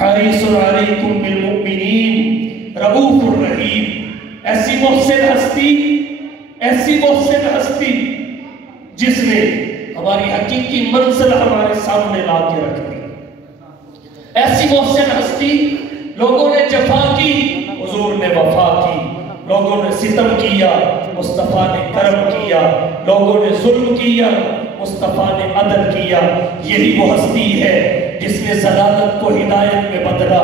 حریص علیکم بالمؤمنین رؤوف الرحیم، ایسی محسن ہستی جس نے ہماری حقیقی منزل ہمارے سامنے لا کے رکھ دی، ایسی محسن ہستی لوگوں نے جفا کی، حضور نے وفا کی، لوگوں نے ستم کیا، مصطفیٰ نے کرم کیا، لوگوں نے ظلم کیا، مصطفیٰ نے عدل کیا۔ یہی وہ ہستی ہے جس نے ضلالت کو ہدایت میں بدلا،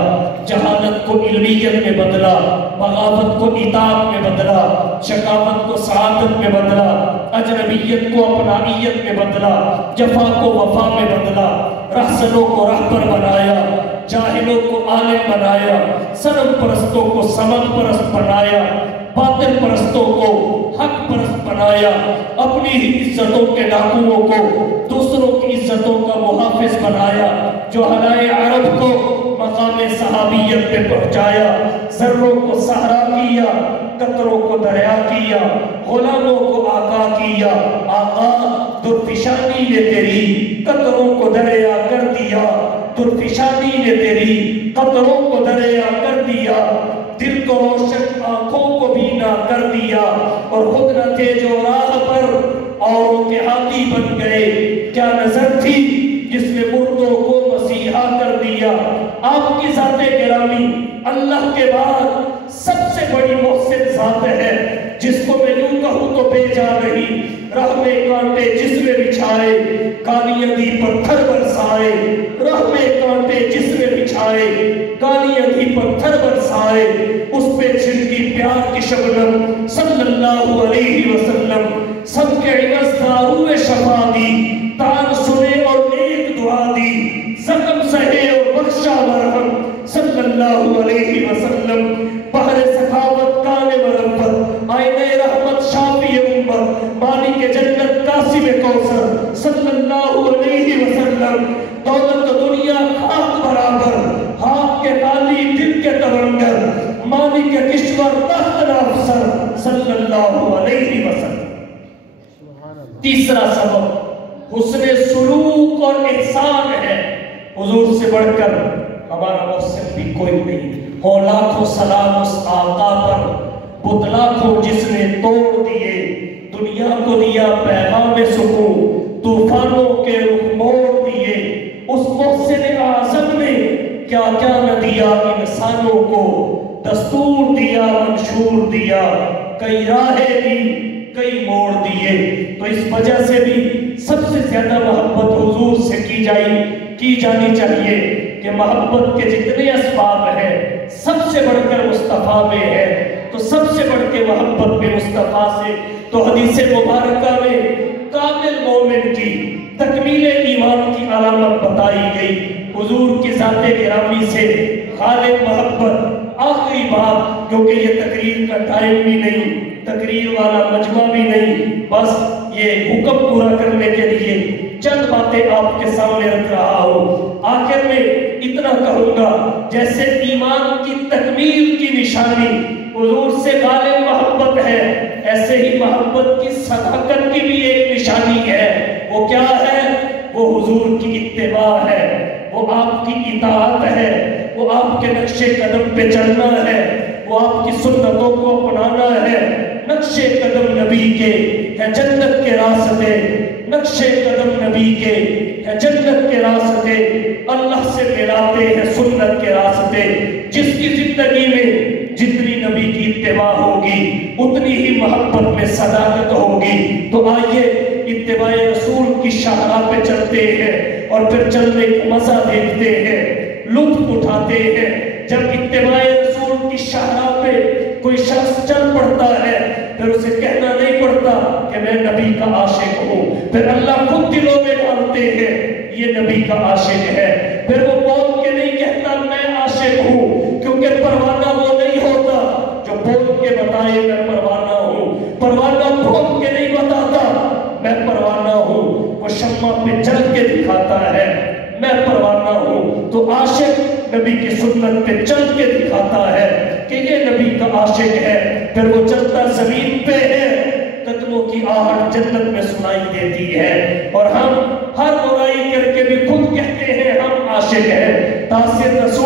جہالت کو علمیت میں بدلا، بغاوت کو اطاعت میں بدلا، شقاوت کو سعادت میں بدلا، اجنبیت کو اپنائیت میں بدلا، جفا کو وفا میں بدلا، رہزنوں کو رہبر بنایا، جاہلوں کو عالم بنایا، صنم پرستوں کو سمد پرست بنایا، باطل پرستوں کو حق پرست بنایا، اپنی ہی عزتوں کے ڈاکوؤں کو دوسروں کی عزتوں کا محافظ بنایا، جو حلائے عرب کو مقام صحابیت پہ پہنچایا، ذروں کو صحرا کیا، قطروں کو دریا کیا، غلاموں کو آقا کیا۔ آقا درفشانی نے تیری قطروں کو دریا کر دیا، درفشانی نے تیری قطروں کو دریا کر دیا، دل کو روشن آنکھوں کو بینا کر دیا، اور خود نہ تھے جو راہ پر اوروں کے ہاتھی بن گئے۔ کیا نظر تھی جس نے مردوں کو مسیحا کر دیا۔ آپ کی ذات گرامی اللہ کے بعد سب سے بڑی محسن ذات ہے، جس کو میں یوں کہوں تو بے جا نہیں۔ راہ میں کانٹے جس میں بچھائے، کالیاں دی پتھر برسائے، راہ میں کانٹے جس میں بچھائے، کالیاں دی پتھر برسائے، اس پہ چھڑکی پیار کی شبنم صلی اللہ علیہ وسلم۔ سب کے عوض دارو شفا دی، تان سنے اور ایک دعا دی، زخم سہے اور بخشا مرہم صلی اللہ علیہ وسلم۔ بحر سخاوت کان مربت، آئینہ رحمت شافی امت، مالک جنت قاسم کوثر صلی اللہ علیہ وسلم۔ دولت دنیا خاک برابر، ہاتھ کے خالی دل کے تبنگر، مالک کشور تخت افسر صلی اللہ علیہ وسلم۔ تیسرا سبب حسن سلوک اور احسان ہے۔ حضور سے بڑھ کر ہمارا محسن بھی کوئی نہیں۔ ہو لاکھوں سلام اس آقا پر، بت لاکھوں جس نے توڑ دیے، دنیا کو دیا پیغام سکون، طوفانوں کے رخ موڑ دیے۔ اس محسن اعظم نے کیا کیا نہ دیا انسانوں کو، دستور دیا، منشور دیا، کئی راہیں دی، کئی موڑ دیے۔ تو اس وجہ سے بھی سب سے زیادہ محبت حضور سے کی جانی چاہیے کہ محبت کے جتنے اسباب ہیں سب سے بڑھ کر مصطفیٰ میں ہے، تو سب سے بڑھ کے محبت میں مصطفیٰ سے۔ تو حدیث مبارکہ میں کامل مومن کی تکمیل ایمان کی علامت بتائی گئی۔ حضور کی ذات گرامی سے خالق محبت۔ آخری بات، کیونکہ یہ تقریر کا ٹائم بھی نہیں، تقریر والا مجمع بھی نہیں، بس یہ حکم پورا کرنے کے لیے چند باتیں آپ کے سامنے رکھ رہا ہوں۔ آخر میں اتنا کہوں گا، جیسے ایمان کی تکمیل کی نشانی حضور سے غالب محبت ہے، ایسے ہی محبت کی صداقت کی بھی ایک نشانی ہے۔ وہ کیا ہے؟ وہ حضور کی اتباع ہے، وہ آپ کی اطاعت ہے، وہ آپ کے نقش قدم پہ چلنا ہے، وہ آپ کی سنتوں کو اپنانا ہے۔ نقش قدم نبی کے ہے جنت کے راستے، نقش قدم نبی کے ہے جنت کے راستے، اللہ سے ملاتے ہیں سنت کے راستے۔ جس کی زندگی میں جتنی نبی کی اتباع ہوگی اتنی ہی محبت میں صداقت ہوگی۔ تو آئیے اتباع رسول کی شاہراہ پہ چلتے ہیں اور پھر چلنے کا مزہ دیکھتے ہیں، لطف اٹھاتے ہیں۔ جب اتباع رسول کی شاہراہ پہ کوئی شخص چل پڑتا ہے، پھر اسے کہنا نہیں پڑتا کہ میں نبی کا عاشق ہوں، پھر اللہ خود دلوں میں ڈالتے ہیں یہ نبی کا عاشق ہے۔ پھر وہ بول کے نہیں کہتا میں عاشق ہوں، کیونکہ پروانہ وہ نہیں ہوتا جو بول کے بتائے میں پروانہ ہوں۔ پروانہ بول کے نہیں بتاتا میں پروانہ ہوں، وہ شمع پہ جل کے دکھاتا ہے میں پروانہ ہوں۔ تو عاشق نبی کی سنت پہ چل کے دکھاتا ہے کہ یہ نبی کا عاشق ہے۔ پھر وہ چلتا زمین پہ ہے، قدموں کی آہٹ جنت میں سنائی دیتی ہے، اور ہم ہر برائی کر کے بھی خود کہتے ہیں ہم عاشق ہیں۔ تاثیر رسول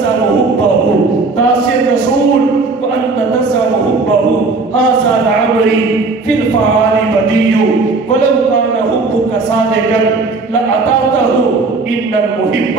تزعم حبه تاسر رسول وأنت تزعم حبه هذا لعمري في الفعال بديع ولو كان حبك صادقا لأطعته إن المحب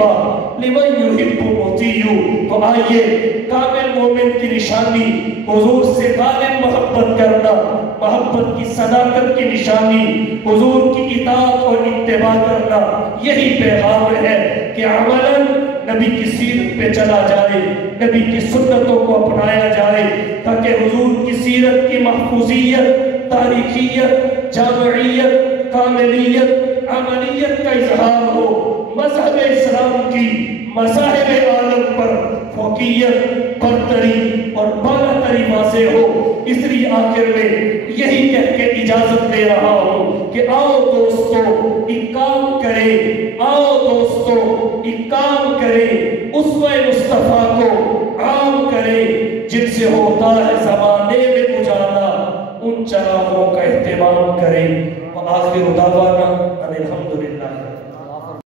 لمن يحب مطیع. تو آئیے کامل مومن کی نشانی حضور سے غالب محبت کرنا، محبت کی صداقت کی نشانی حضور کی اطاعت اور اتباع کرنا. یہی پیغام ہے کہ عملاً نبی کی سیرت پہ چلا جائے، نبی کی سنتوں کو اپنایا جائے، تاکہ حضور کی سیرت کی محفوظیت، تاریخیت، جامعیت، کاملیت، عملیت کا اظہار ہو، مذہب اسلام کی مذاہب عالم پر فوقیت، برتری اور بالا تری واضح ہو. اس لیے آخر میں یہی کہہ کے اجازت دے رہا ہوں کہ آؤ دوستو ایک کام کریں، آؤ دوستو ایک کام کریں، اسوہ مصطفیٰ کو عام کریں جن سے ہوتا ہے زمانے میں اجالا، ان چراغوں کا اہتمام کریں. وآخر دعوانا ان الحمد